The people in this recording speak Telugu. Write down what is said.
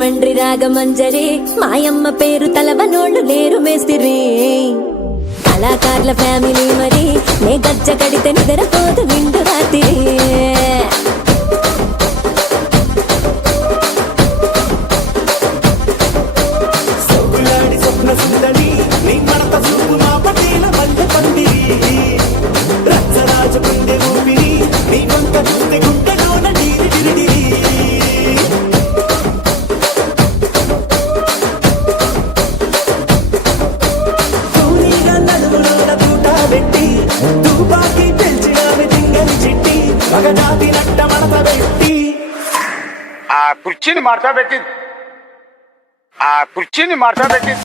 రాజమండ్రి రాగమంజరి మాయమ్మ పేరు తలవనోళ్ళు లేరు మేస్తిరి కళాకారుల ఫ్యామిలీ మరి నే గజ్జ కడితే నిద్రపోదు నిండు రాత్రి కుర్చీని మార్చబెట్టి